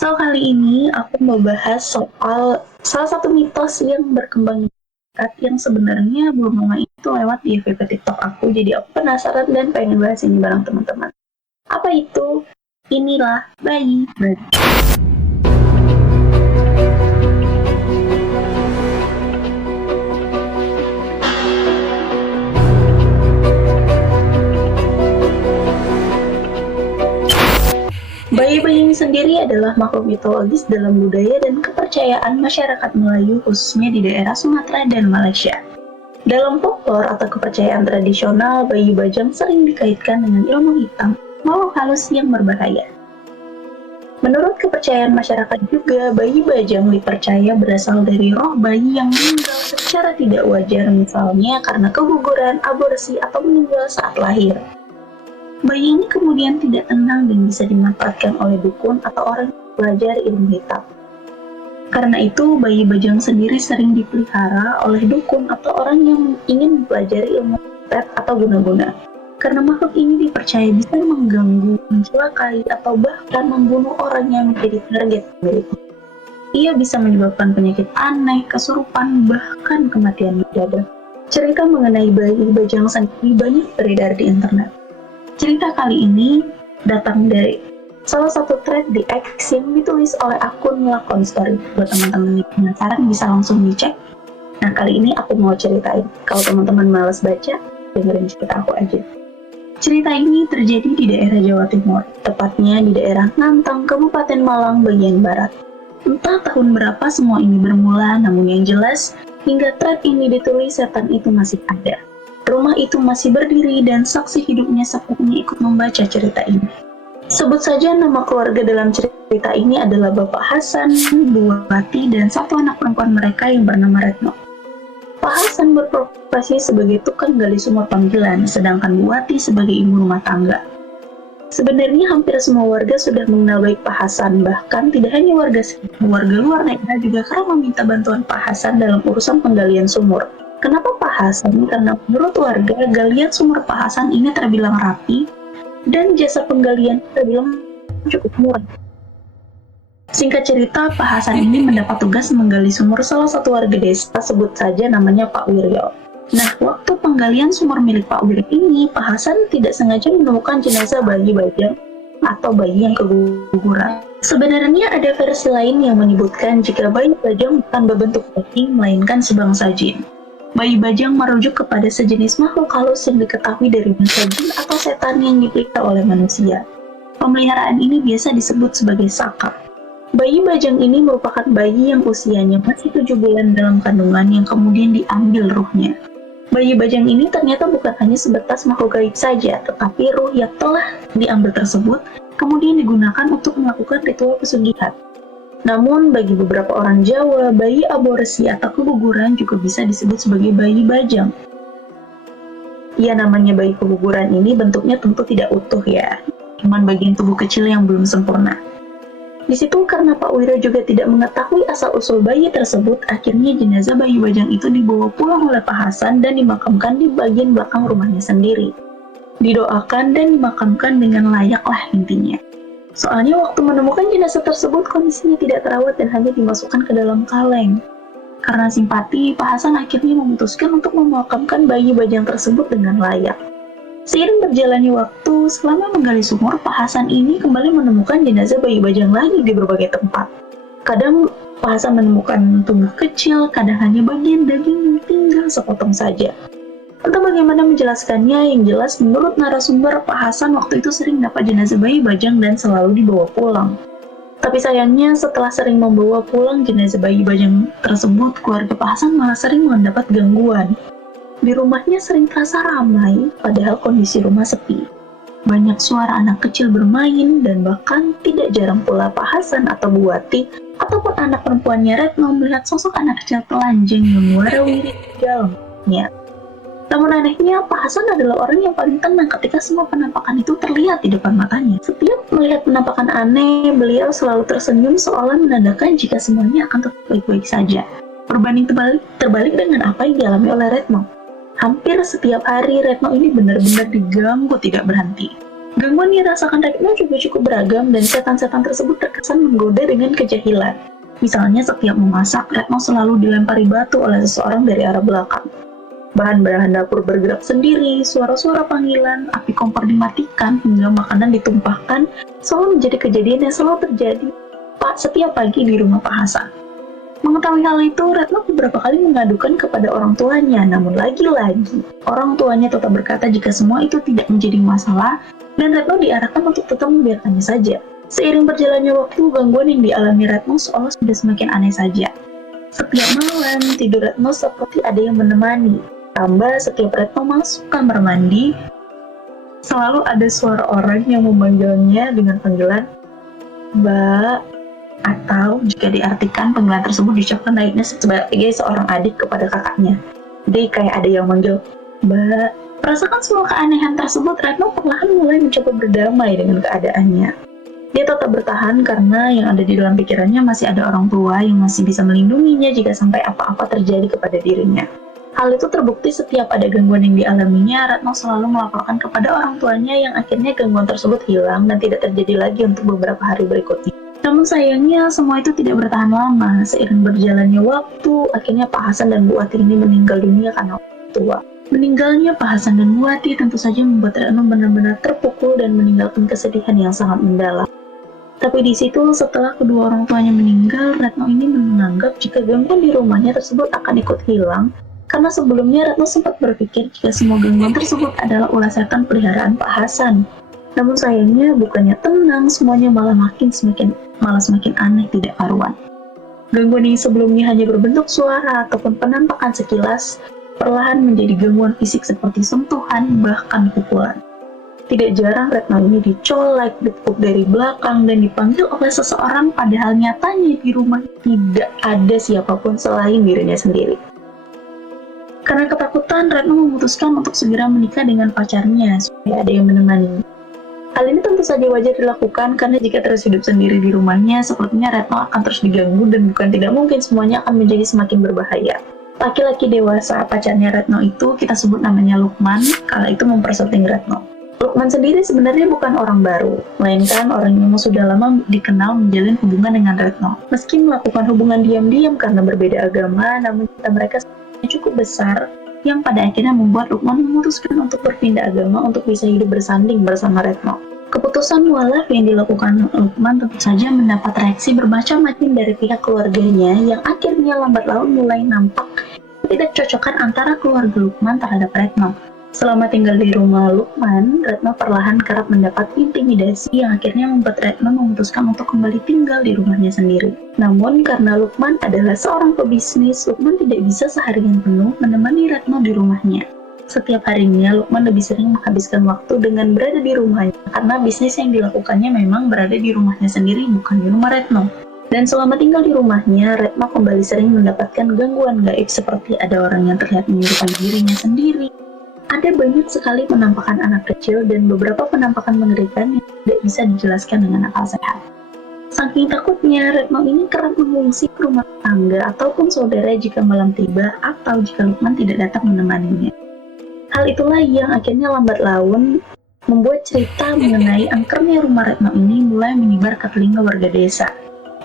Kali ini aku mau bahas soal salah satu mitos yang berkembang di masyarakat yang sebenarnya belum lama itu lewat di FYP TikTok aku. Jadi aku penasaran dan pengen bahas ini bareng teman-teman. Apa itu? Inilah bayi bajang. Bayi-bayi sendiri adalah makhluk mitologis dalam budaya dan kepercayaan masyarakat Melayu khususnya di daerah Sumatera dan Malaysia. Dalam folklore atau kepercayaan tradisional, bayi bajang sering dikaitkan dengan ilmu hitam, makhluk halus yang berbahaya. Menurut kepercayaan masyarakat juga, bayi bajang dipercaya berasal dari roh bayi yang meninggal secara tidak wajar, misalnya karena keguguran, aborsi, atau meninggal saat lahir. Bayi ini kemudian tidak tenang dan bisa dimanfaatkan oleh dukun atau orang yang belajar ilmu hitam. Karena itu, bayi bajang sendiri sering dipelihara oleh dukun atau orang yang ingin mempelajari ilmu hitam atau guna-guna. Karena makhluk ini dipercaya bisa mengganggu, mencelakai, atau bahkan membunuh orang yang menjadi target miliknya. Ia bisa menyebabkan penyakit aneh, kesurupan, bahkan kematian mendadak. Cerita mengenai bayi bajang sendiri banyak beredar di internet. Cerita kali ini datang dari salah satu thread di X yang ditulis oleh akun Lakon Story. Buat teman-teman yang penasaran bisa langsung dicek. Nah, kali ini aku mau ceritain. Kalau teman-teman malas baca, dengerin cerita aku aja. Cerita ini terjadi di daerah Jawa Timur, tepatnya di daerah Ngantang, Kabupaten Malang bagian barat. Entah tahun berapa semua ini bermula, namun yang jelas, hingga thread ini ditulis setan itu masih ada. Rumah itu masih berdiri dan saksi hidupnya sepertinya ikut membaca cerita ini. Sebut saja nama keluarga dalam cerita ini adalah Bapak Hasan, Bu Wati, dan satu anak perempuan mereka yang bernama Retno. Pak Hasan berprofesi sebagai tukang gali sumur panggilan, sedangkan Bu Wati sebagai ibu rumah tangga. Sebenarnya hampir semua warga sudah mengenal baik Pak Hasan, bahkan tidak hanya warga luar daerah juga kerap meminta bantuan Pak Hasan dalam urusan penggalian sumur. Kenapa Pak Hasan? Karena menurut warga, galian sumur Pak Hasan ini terbilang rapi dan jasa penggalian terbilang cukup murah. Singkat cerita, Pak Hasan ini mendapat tugas menggali sumur salah satu warga desa, sebut saja namanya Pak Wiryo. Nah, waktu penggalian sumur milik Pak Wiryo ini, Pak Hasan tidak sengaja menemukan jenazah bayi bajang atau bayi yang keguguran. Sebenarnya ada versi lain yang menyebutkan jika bayi bajang bukan berbentuk bayi, melainkan sebangsa jin. Bayi bajang merujuk kepada sejenis makhluk halus yang diketahui dari bangsa jin atau setan yang dipelihara oleh manusia. Pemeliharaan ini biasa disebut sebagai saka. Bayi bajang ini merupakan bayi yang usianya masih 7 bulan dalam kandungan yang kemudian diambil ruhnya. Bayi bajang ini ternyata bukan hanya sebatas makhluk gaib saja, tetapi ruh yang telah diambil tersebut kemudian digunakan untuk melakukan ritual pesugihan. Namun, bagi beberapa orang Jawa, bayi aborsi atau keguguran juga bisa disebut sebagai bayi bajang. Ya, namanya bayi keguguran ini bentuknya tentu tidak utuh ya, cuman bagian tubuh kecil yang belum sempurna. Di situ karena Pak Wiro juga tidak mengetahui asal-usul bayi tersebut, akhirnya jenazah bayi bajang itu dibawa pulang oleh Pak Hasan dan dimakamkan di bagian belakang rumahnya sendiri. Didoakan dan dimakamkan dengan layak lah intinya. Soalnya waktu menemukan jenazah tersebut kondisinya tidak terawat dan hanya dimasukkan ke dalam kaleng. Karena simpati, Pak Hasan akhirnya memutuskan untuk memakamkan bayi bajang tersebut dengan layak. Seiring berjalannya waktu, selama menggali sumur, Pak Hasan ini kembali menemukan jenazah bayi bajang lagi di berbagai tempat. Kadang Pak Hasan menemukan tubuh kecil, kadang hanya bagian daging yang tinggal sepotong saja. Entah bagaimana menjelaskannya, yang jelas menurut narasumber, Pak Hasan waktu itu sering dapat jenazah bayi bajang dan selalu dibawa pulang. Tapi sayangnya setelah sering membawa pulang jenazah bayi bajang tersebut, keluarga Pak Hasan malah sering mendapat gangguan. Di rumahnya sering terasa ramai, padahal kondisi rumah sepi. Banyak suara anak kecil bermain, dan bahkan tidak jarang pula Pak Hasan atau Bu Wati ataupun anak perempuannya Retno melihat sosok anak kecil telanjang yang warawiri di dalamnya. Namun anehnya, Pak Hasan adalah orang yang paling tenang ketika semua penampakan itu terlihat di depan matanya. Setiap melihat penampakan aneh, beliau selalu tersenyum seolah menandakan jika semuanya akan tetap baik-baik saja. Berbanding terbalik dengan apa yang dialami oleh Retno. Hampir setiap hari Retno ini benar-benar diganggu tidak berhenti. Gangguan yang dirasakan Retno juga cukup beragam dan setan-setan tersebut terkesan menggoda dengan kejahilan. Misalnya setiap memasak, Retno selalu dilempari batu oleh seseorang dari arah belakang. Bahan-bahan dapur bergerak sendiri, suara-suara panggilan, api kompor dimatikan, hingga makanan ditumpahkan selalu menjadi kejadian yang selalu terjadi setiap pagi di rumah Pak Hasan. Mengetahui hal itu, Retno beberapa kali mengadukan kepada orang tuanya, namun lagi-lagi, orang tuanya tetap berkata jika semua itu tidak menjadi masalah, dan Retno diarahkan untuk tetap membiarkannya saja. Seiring berjalannya waktu, gangguan yang dialami Retno seolah sudah semakin aneh saja. Setiap malam, tidur Retno seperti ada yang menemani. Tambah setiap Retno masuk kamar mandi, selalu ada suara orang yang memanggilnya dengan panggilan Mbak, atau jika diartikan panggilan tersebut diucapkan naiknya sebagai seorang adik kepada kakaknya. Jadi kayak ada yang manggil Mbak. Merasakan semua keanehan tersebut, Retno perlahan mulai mencoba berdamai dengan keadaannya. Dia tetap bertahan karena yang ada di dalam pikirannya masih ada orang tua yang masih bisa melindunginya jika sampai apa-apa terjadi kepada dirinya. Hal itu terbukti setiap ada gangguan yang dialaminya, Retno selalu melaporkan kepada orang tuanya yang akhirnya gangguan tersebut hilang dan tidak terjadi lagi untuk beberapa hari berikutnya. Namun sayangnya semua itu tidak bertahan lama. Seiring berjalannya waktu, akhirnya Pak Hasan dan Bu Wati ini meninggal dunia karena tua. Meninggalnya Pak Hasan dan Bu Wati tentu saja membuat Retno benar-benar terpukul dan meninggalkan kesedihan yang sangat mendalam. Tapi di situ setelah kedua orang tuanya meninggal, Retno ini menganggap jika gangguan di rumahnya tersebut akan ikut hilang, karena sebelumnya Retno sempat berpikir jika semua gangguan tersebut adalah ulah setan peliharaan Pak Hasan. Namun sayangnya bukannya tenang, semuanya malah semakin aneh tidak karuan. Gangguan yang sebelumnya hanya berbentuk suara ataupun penampakan sekilas, perlahan menjadi gangguan fisik seperti sentuhan, bahkan pukulan. Tidak jarang Retno ini dicolek, dipukul dari belakang, dan dipanggil oleh seseorang padahal nyatanya di rumah tidak ada siapapun selain dirinya sendiri. Karena ketakutan, Retno memutuskan untuk segera menikah dengan pacarnya supaya ada yang menemani. Hal ini tentu saja wajar dilakukan karena jika terus hidup sendiri di rumahnya, sepertinya Retno akan terus diganggu dan bukan tidak mungkin semuanya akan menjadi semakin berbahaya. Laki-laki dewasa pacarnya Retno itu kita sebut namanya Lukman, kala itu mempersetting Retno. Lukman sendiri sebenarnya bukan orang baru, melainkan orang yang sudah lama dikenal menjalin hubungan dengan Retno. Meski melakukan hubungan diam-diam karena berbeda agama, namun cinta mereka cukup besar yang pada akhirnya membuat Lukman memutuskan untuk berpindah agama untuk bisa hidup bersanding bersama Retno. Keputusan mualaf yang dilakukan Lukman tentu saja mendapat reaksi bermacam-macam dari pihak keluarganya yang akhirnya lambat laun mulai nampak ketidakcocokan antara keluarga Lukman terhadap Retno. Selama tinggal di rumah Lukman, Retno perlahan kerap mendapat intimidasi yang akhirnya membuat Retno memutuskan untuk kembali tinggal di rumahnya sendiri. Namun karena Lukman adalah seorang pebisnis, Lukman tidak bisa seharian penuh menemani Retno di rumahnya. Setiap harinya, Lukman lebih sering menghabiskan waktu dengan berada di rumahnya karena bisnis yang dilakukannya memang berada di rumahnya sendiri, bukan di rumah Retno. Dan selama tinggal di rumahnya, Retno kembali sering mendapatkan gangguan gaib seperti ada orang yang terlihat menyerupai dirinya sendiri. Ada banyak sekali penampakan anak kecil dan beberapa penampakan mengerikan yang tidak bisa dijelaskan dengan akal sehat. Saking takutnya, Retno ini kerap mengungsi ke rumah tangga ataupun saudara jika malam tiba atau jika Lukman tidak datang menemaninya. Hal itulah yang akhirnya lambat laun membuat cerita mengenai angkernya rumah Retno ini mulai menyebar ke telinga warga desa.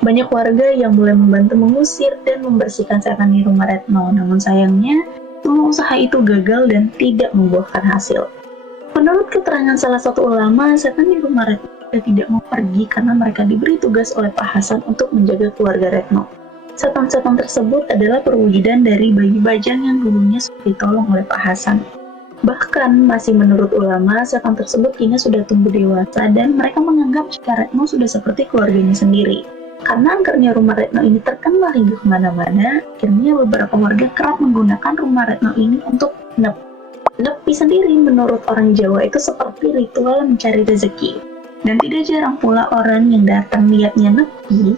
Banyak warga yang mulai membantu mengusir dan membersihkan setan di rumah Retno, namun sayangnya semua usaha itu gagal dan tidak membuahkan hasil. Menurut keterangan salah satu ulama, setan di rumah Retno tidak mau pergi karena mereka diberi tugas oleh Pak Hasan untuk menjaga keluarga Retno. Setan-setan tersebut adalah perwujudan dari bayi bajang yang dulunya sudah ditolong oleh Pak Hasan. Bahkan, masih menurut ulama, setan tersebut kini sudah tumbuh dewasa dan mereka menganggap jika Retno sudah seperti keluarganya sendiri. Karena angkernya rumah Retno ini terkenal hingga kemana-mana, akhirnya beberapa warga kerap menggunakan rumah Retno ini untuk nepi sendiri. Menurut orang Jawa itu seperti ritual mencari rezeki. Dan tidak jarang pula orang yang datang lihatnya nepi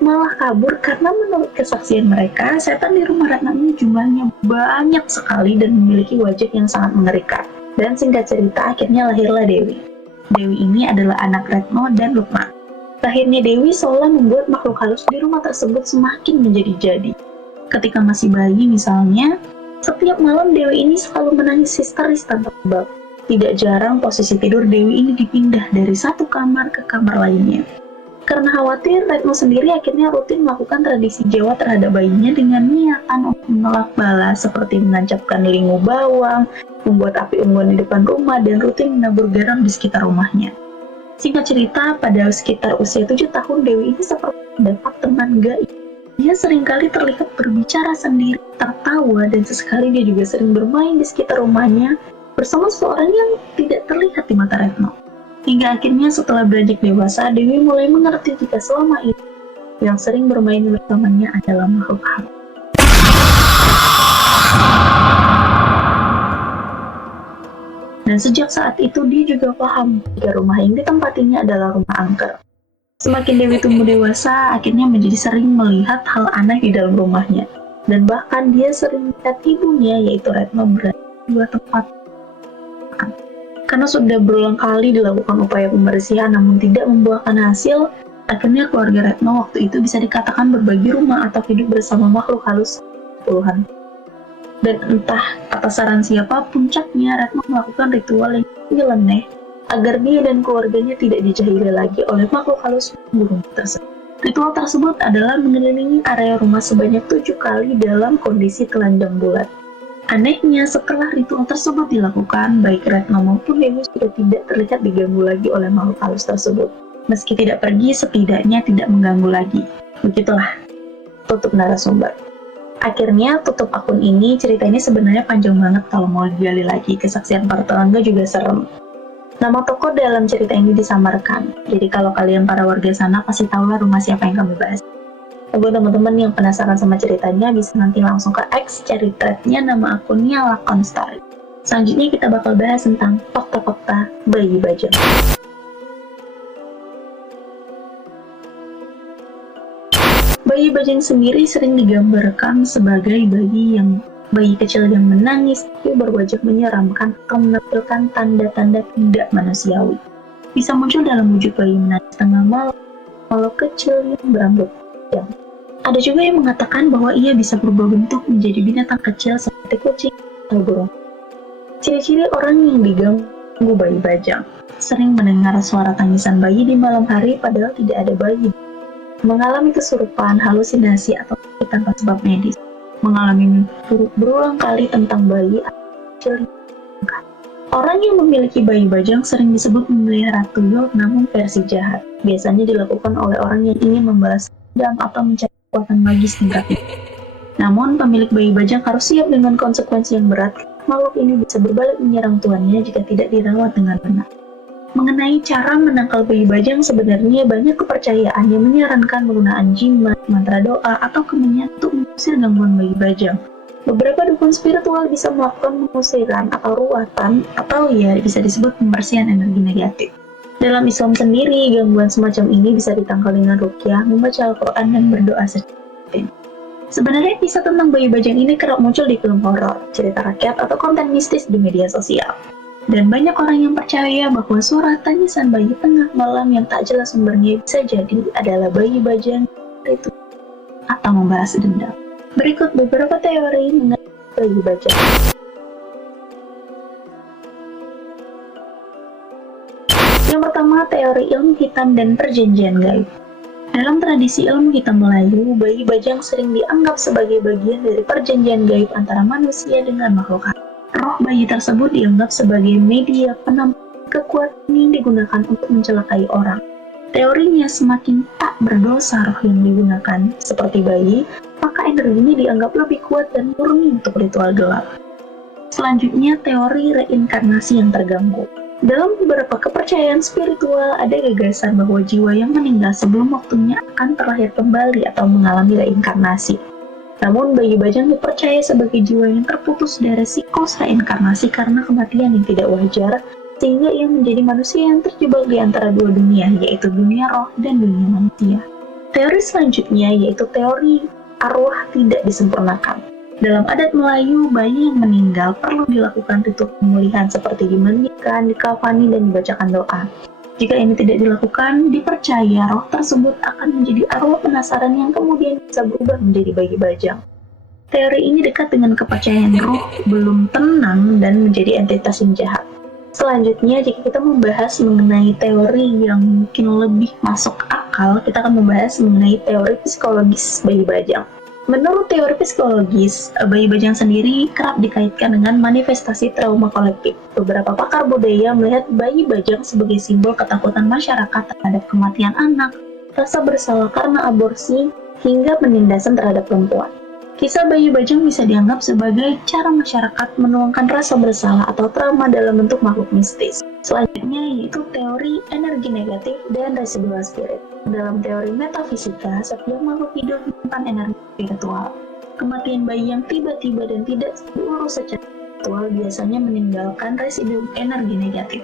malah kabur karena menurut kesaksian mereka, setan di rumah Retno ini jumlahnya banyak sekali dan memiliki wajah yang sangat mengerikan. Dan singkat cerita, akhirnya lahirlah Dewi. Dewi ini adalah anak Retno dan Lukman. Lahirnya Dewi seolah membuat makhluk halus di rumah tersebut semakin menjadi-jadi. Ketika masih bayi misalnya, setiap malam Dewi ini selalu menangis histeris tanpa sebab. Tidak jarang posisi tidur Dewi ini dipindah dari satu kamar ke kamar lainnya. Karena khawatir, Retno sendiri akhirnya rutin melakukan tradisi Jawa terhadap bayinya dengan niatan untuk menolak bala seperti menancapkan lingu bawang, membuat api unggun di depan rumah, dan rutin menabur garam di sekitar rumahnya. Singkat cerita, pada sekitar usia 7 tahun, Dewi ini seperti mendapat teman gaib. Dia seringkali terlihat berbicara sendiri, tertawa, dan sesekali dia juga sering bermain di sekitar rumahnya bersama seseorang yang tidak terlihat di mata Retno. Hingga akhirnya setelah beranjak dewasa, Dewi mulai mengerti jika selama itu yang sering bermain bersamanya adalah makhluk halus. Dan sejak saat itu dia juga paham jika rumah yang ditempatinya adalah rumah angker. Semakin Dewi tumbuh dewasa, akhirnya menjadi sering melihat hal aneh di dalam rumahnya. Dan bahkan dia sering melihat ibunya, yaitu Retno, berada di dua tempat. Karena sudah berulang kali dilakukan upaya pembersihan namun tidak membuahkan hasil, akhirnya keluarga Retno waktu itu bisa dikatakan berbagi rumah atau hidup bersama makhluk halus puluhan. Dan entah atas saran siapa, puncaknya Retno melakukan ritual yang nyeleneh agar dia dan keluarganya tidak dijahili lagi oleh makhluk halus burung tersebut. Ritual tersebut adalah mengelilingi area rumah sebanyak 7 kali dalam kondisi telanjang bulat. Anehnya, setelah ritual tersebut dilakukan, baik Retno maupun Dewi sudah tidak terlihat diganggu lagi oleh makhluk halus tersebut. Meski tidak pergi, setidaknya tidak mengganggu lagi. Begitulah, tutup narasumber. Akhirnya, tutup akun ini, cerita ini sebenarnya panjang banget kalau mau digali lagi. Kesaksian para tetangga juga serem. Nama toko dalam cerita ini disamarkan. Jadi kalau kalian para warga sana pasti tahulah rumah siapa yang kami bahas. Buat teman-teman yang penasaran sama ceritanya, bisa nanti langsung ke X, cari threadnya, nama akunnya Lakon Story. Selanjutnya kita bakal bahas tentang fakta-fakta bayi bajang. Bayi bajang sendiri sering digambarkan sebagai bayi kecil yang menangis, tapi berwajah menyeramkan atau menampilkan tanda-tanda tidak manusiawi. Bisa muncul dalam wujud bayi menangis tengah malam, walau kecil yang berambut panjang. Ada juga yang mengatakan bahwa ia bisa berubah bentuk menjadi binatang kecil seperti kucing atau burung. Ciri-ciri orang yang diganggu bayi bajang: sering mendengar suara tangisan bayi di malam hari padahal tidak ada bayi, mengalami kesurupan, halusinasi, atau tanpa sebab medis, mengalami mimpi berulang kali tentang bayi atau kecil. Orang yang memiliki bayi bajang sering disebut memelihara tuyul, namun versi jahat. Biasanya dilakukan oleh orang yang ingin membalas dendam atau mencari kekuatan magis tingkat tinggi. Namun, pemilik bayi bajang harus siap dengan konsekuensi yang berat. Makhluk ini bisa berbalik menyerang tuannya jika tidak dirawat dengan benar. Mengenai cara menangkal bayi bajang, sebenarnya banyak kepercayaan yang menyarankan penggunaan jimat, mantra doa, atau kemenyan untuk mengusir gangguan bayi bajang. Beberapa dukun spiritual bisa melakukan pengusiran atau ruatan, atau ya bisa disebut pembersihan energi negatif. Dalam Islam sendiri, gangguan semacam ini bisa ditangkal dengan ruqyah, membaca Al-Quran, dan berdoa secara rutin. Sebenarnya kisah tentang bayi bajang ini kerap muncul di film horor, cerita rakyat, atau konten mistis di media sosial. Dan banyak orang yang percaya bahwa suara tangisan bayi tengah malam yang tak jelas sumbernya bisa jadi adalah bayi bajang itu atau membalas dendam. Berikut beberapa teori mengenai bayi bajang. Yang pertama, teori ilmu hitam dan perjanjian gaib. Dalam tradisi ilmu hitam Melayu, bayi bajang sering dianggap sebagai bagian dari perjanjian gaib antara manusia dengan makhluk halus. Roh bayi tersebut dianggap sebagai media penampungan kekuatan yang digunakan untuk mencelakai orang. Teorinya, semakin tak berdosa roh yang digunakan, seperti bayi, maka energinya dianggap lebih kuat dan murni untuk ritual gelap. Selanjutnya, teori reinkarnasi yang terganggu. Dalam beberapa kepercayaan spiritual, ada gagasan bahwa jiwa yang meninggal sebelum waktunya akan terlahir kembali atau mengalami reinkarnasi. Namun, bayi bajang dipercaya sebagai jiwa yang terputus dari siklus reinkarnasi karena kematian yang tidak wajar, sehingga ia menjadi manusia yang terjebak di antara dua dunia, yaitu dunia roh dan dunia manusia. Teori selanjutnya yaitu teori arwah tidak disempurnakan. Dalam adat Melayu, bayi yang meninggal perlu dilakukan ritual pemulihan seperti dimandikan, dikafani, dan dibacakan doa. Jika ini tidak dilakukan, dipercaya roh tersebut akan menjadi arwah penasaran yang kemudian bisa berubah menjadi bayi bajang. Teori ini dekat dengan kepercayaan roh belum tenang dan menjadi entitas yang jahat. Selanjutnya, jika kita membahas mengenai teori yang mungkin lebih masuk akal, kita akan membahas mengenai teori psikologis bayi bajang. Menurut teori psikologis, bayi bajang sendiri kerap dikaitkan dengan manifestasi trauma kolektif. Beberapa pakar budaya melihat bayi bajang sebagai simbol ketakutan masyarakat terhadap kematian anak, rasa bersalah karena aborsi, hingga penindasan terhadap perempuan. Kisah bayi bajang bisa dianggap sebagai cara masyarakat menuangkan rasa bersalah atau trauma dalam bentuk makhluk mistis. Selanjutnya yaitu teori energi negatif dan residual spirit. Dalam teori metafisika, setiap makhluk hidup menyimpan energi spiritual. Kematian bayi yang tiba-tiba dan tidak diurus secara spiritual biasanya meninggalkan residu energi negatif.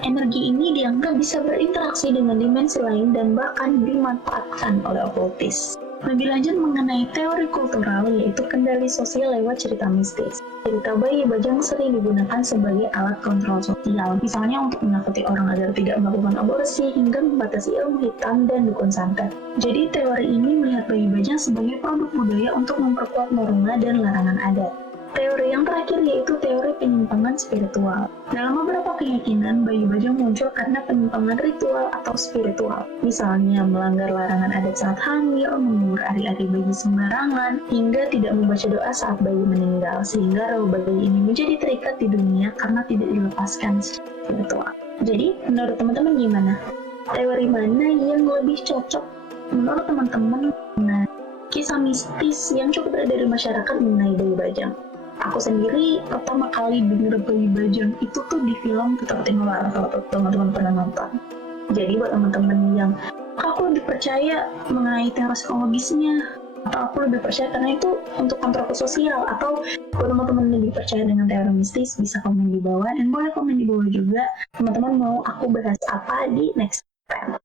Energi ini dianggap bisa berinteraksi dengan dimensi lain dan bahkan dimanfaatkan oleh okultis. Lebih lanjut mengenai teori kultural, yaitu kendali sosial lewat cerita mistis. Cerita bayi bajang sering digunakan sebagai alat kontrol sosial, misalnya untuk menakuti orang agar tidak melakukan aborsi hingga membatasi ilmu hitam dan dukun santet. Jadi teori ini melihat bayi bajang sebagai produk budaya untuk memperkuat norma dan larangan adat. Teori yang terakhir yaitu teori penyimpangan spiritual. Dalam beberapa keyakinan, bayi bajang muncul karena penyimpangan ritual atau spiritual. Misalnya melanggar larangan adat saat hamil, mengubur ari-ari bayi sembarangan, hingga tidak membaca doa saat bayi meninggal, sehingga roh bayi ini menjadi terikat di dunia karena tidak dilepaskan spiritual. Jadi, menurut teman-teman gimana? Teori mana yang lebih cocok menurut teman-teman mengenai kisah mistis yang cukup beredar di masyarakat mengenai bayi bajang? Aku sendiri pertama kali denger bayi bajang itu tuh di film Tutak Tinular, kalau teman-teman pernah nonton. Jadi buat teman-teman yang aku lebih percaya mengenai teori psikologisnya, atau aku lebih percaya karena itu untuk kontrol sosial, atau buat teman-teman lebih percaya dengan teori mistis, bisa komen di bawah, dan boleh komen di bawah juga teman-teman mau aku bahas apa di next time.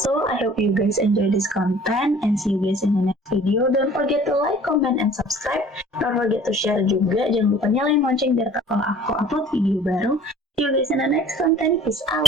So, I hope you guys enjoy this content and see you guys in the next video. Don't forget to like, comment, and subscribe. Don't forget to share juga. Jangan lupa nyalain lonceng biar kalau aku upload video baru. See you guys in the next content. Peace out.